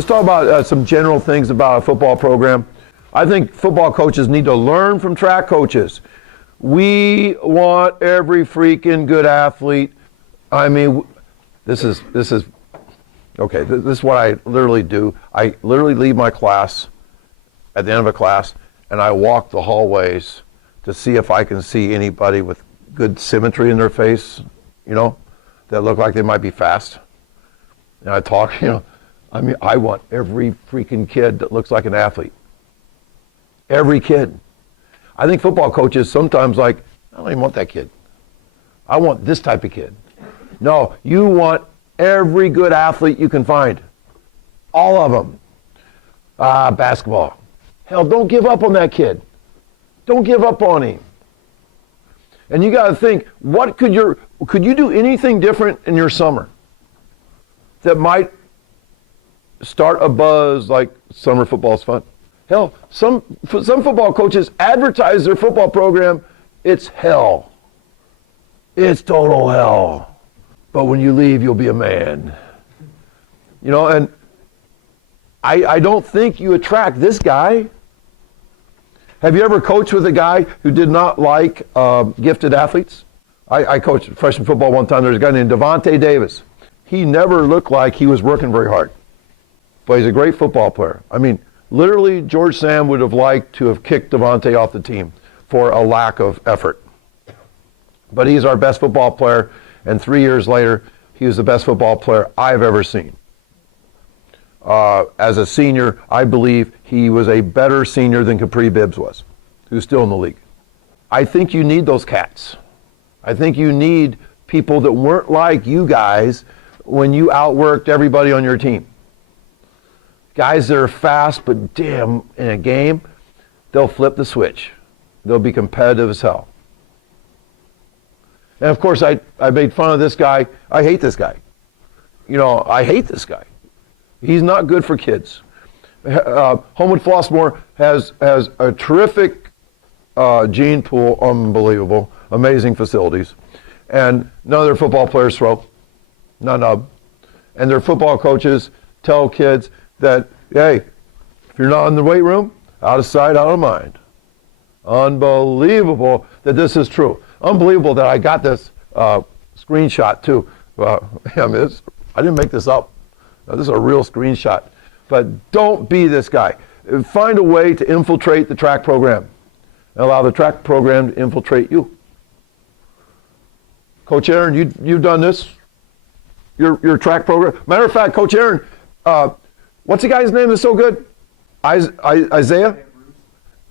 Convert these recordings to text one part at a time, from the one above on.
Let's talk about some general things about a football program. I think football coaches need to learn from track coaches. We want every freaking good athlete. I mean, this is okay. This is what I literally do. I literally leave my class at the end of a class, and I walk the hallways to see if I can see anybody with good symmetry in their face, you know, that look like they might be fast. And I talk, you know, I mean, I want every freaking kid that looks like an athlete. Every kid. I think football coaches sometimes like, I don't even want that kid. I want this type of kid. No, you want every good athlete you can find. All of them. Basketball. Hell, don't give up on that kid. Don't give up on him. And you got to think, could you do anything different in your summer that might start a buzz like summer football's fun? Hell, some football coaches advertise their football program, it's hell. It's total hell. But when you leave, you'll be a man. You know, and I don't think you attract this guy. Have you ever coached with a guy who did not like gifted athletes? I coached freshman football one time. There's a guy named Devontae Davis. He never looked like he was working very hard. But he's a great football player. I mean, literally, George Sam would have liked to have kicked Devontae off the team for a lack of effort. But he's our best football player, and 3 years later, he was the best football player I've ever seen. As a senior, I believe he was a better senior than Capri Bibbs was, who's still in the league. I think you need those cats. I think you need people that weren't like you guys when you outworked everybody on your team. Guys that are fast, but damn, in a game, they'll flip the switch. They'll be competitive as hell. And of course, I made fun of this guy. I hate this guy. You know, I hate this guy. He's not good for kids. Homewood Flossmoor has a terrific gene pool, unbelievable, amazing facilities. And none of their football players throw. None of them. And their football coaches tell kids that, hey, if you're not in the weight room, out of sight, out of mind. Unbelievable that this is true. Unbelievable that I got this screenshot too. I mean, I didn't make this up. This is a real screenshot. But don't be this guy. Find a way to infiltrate the track program and allow the track program to infiltrate you. Coach Aaron, you've done this. Your track program. Matter of fact, Coach Aaron, what's the guy's name that's so good? Isaiah?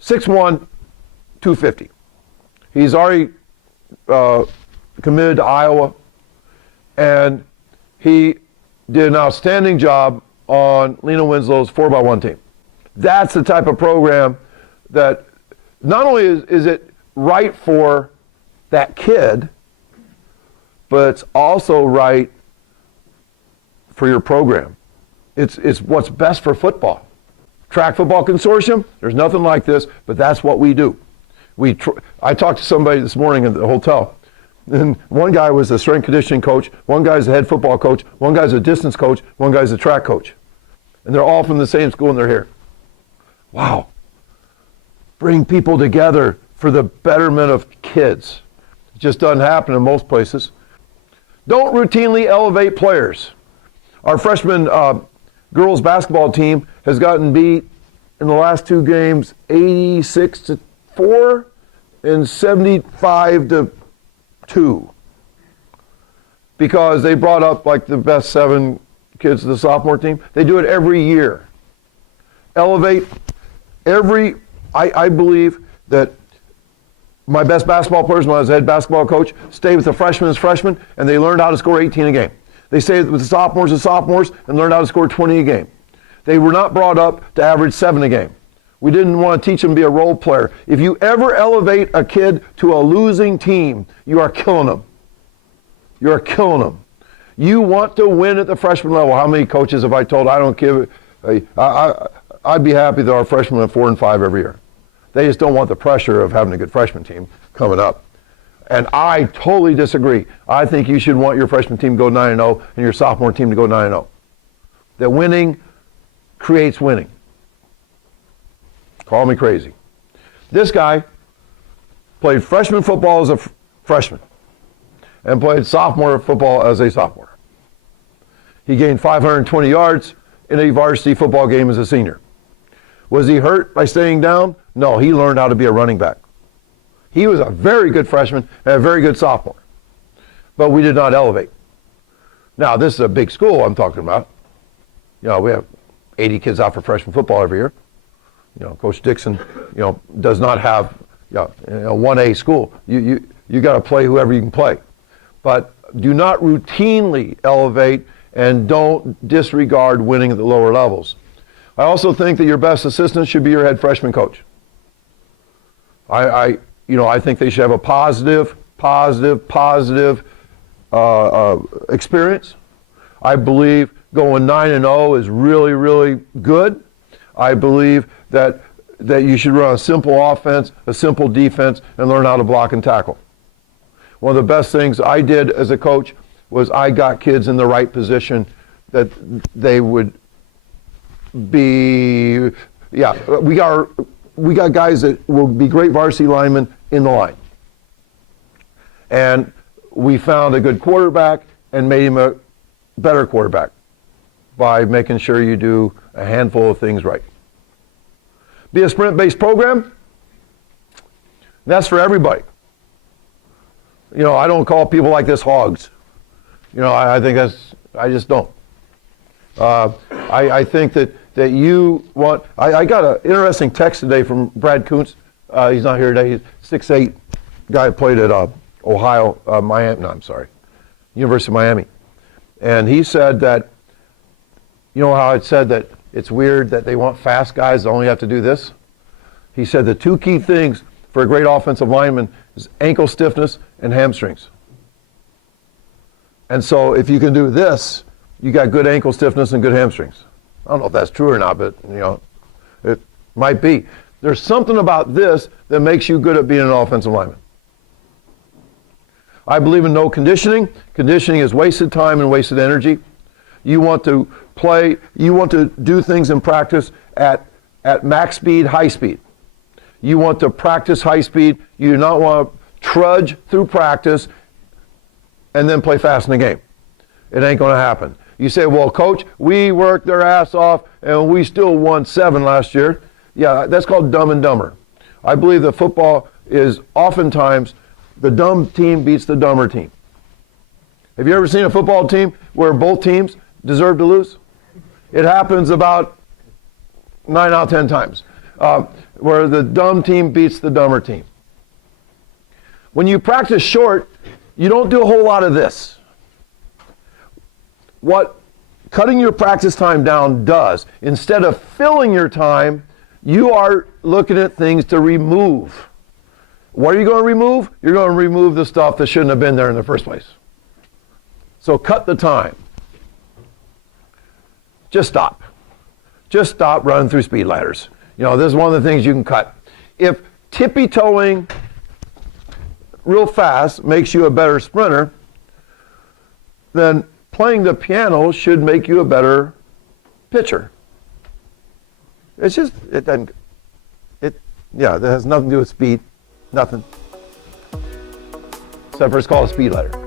6'1", 250. He's already committed to Iowa, and he did an outstanding job on Lena Winslow's 4x1 team. That's the type of program that not only is it right for that kid, but it's also right for your program. It's what's best for football. Track Football Consortium, there's nothing like this, but that's what we do. I talked to somebody this morning at the hotel, and one guy was a strength conditioning coach, one guy's a head football coach, one guy's a distance coach, one guy's a track coach. And they're all from the same school and they're here. Wow. Bring people together for the betterment of kids. It just doesn't happen in most places. Don't routinely elevate players. Our freshman girls basketball team has gotten beat in the last two games 86-4 and 75-2 because they brought up like the best 7 kids of the sophomore team. They do it every year. Elevate I believe that my best basketball players, when I was a head basketball coach, stay with the freshmen as freshmen, and they learned how to score 18 a game. They stayed with the sophomores as sophomores and learned how to score 20 a game. They were not brought up to average 7 a game. We didn't want to teach them to be a role player. If you ever elevate a kid to a losing team, you are killing them. You are killing them. You want to win at the freshman level. How many coaches have I told I don't give it? I'd be happy that our freshmen went 4 and 5 every year. They just don't want the pressure of having a good freshman team coming up. And I totally disagree. I think you should want your freshman team to go 9-0 and your sophomore team to go 9-0. That winning creates winning. Call me crazy. This guy played freshman football as a freshman and played sophomore football as a sophomore. He gained 520 yards in a varsity football game as a senior. Was he hurt by staying down? No, he learned how to be a running back. He was a very good freshman and a very good sophomore. But we did not elevate. Now, this is a big school I'm talking about. You know, we have 80 kids out for freshman football every year. You know, Coach Dixon, you know, does not have, you know, a 1A school. You got to play whoever you can play. But do not routinely elevate and don't disregard winning at the lower levels. I also think that your best assistant should be your head freshman coach. I think they should have a positive experience. I believe going 9-0 is really, really good. I believe that you should run a simple offense, a simple defense, and learn how to block and tackle. One of the best things I did as a coach was I got kids in the right position that they would be, we got guys that will be great varsity linemen in the line. And we found a good quarterback and made him a better quarterback by making sure you do a handful of things right. Be a sprint-based program. That's for everybody. You know, I don't call people like this hogs. You know, I think I just don't. I think that you want, I got an interesting text today from Brad Kuntz. He's not here today. He's 6'8", guy who played at University of Miami. And he said that, you know how it said that it's weird that they want fast guys that only have to do this? He said the two key things for a great offensive lineman is ankle stiffness and hamstrings. And so if you can do this, you got good ankle stiffness and good hamstrings. I don't know if that's true or not, but you know, it might be. There's something about this that makes you good at being an offensive lineman. I believe in no conditioning. Conditioning is wasted time and wasted energy. You want to play, you want to do things in practice at max speed, high speed. You want to practice high speed. You do not want to trudge through practice and then play fast in the game. It ain't going to happen. You say, well, coach, we worked their ass off and we still won 7 last year. Yeah, that's called dumb and dumber. I believe that football is oftentimes the dumb team beats the dumber team. Have you ever seen a football team where both teams deserve to lose? It happens about 9 out of 10 times, where the dumb team beats the dumber team. When you practice short, you don't do a whole lot of this. What cutting your practice time down does, instead of filling your time, you are looking at things to remove. What are you going to remove? You're going to remove the stuff that shouldn't have been there in the first place. So cut the time. Just stop. Just stop running through speed ladders. You know, this is one of the things you can cut. If tippy-toeing real fast makes you a better sprinter, then playing the piano should make you a better pitcher. It's just, it doesn't, it has nothing to do with speed. Nothing. Except for it's called a speed ladder.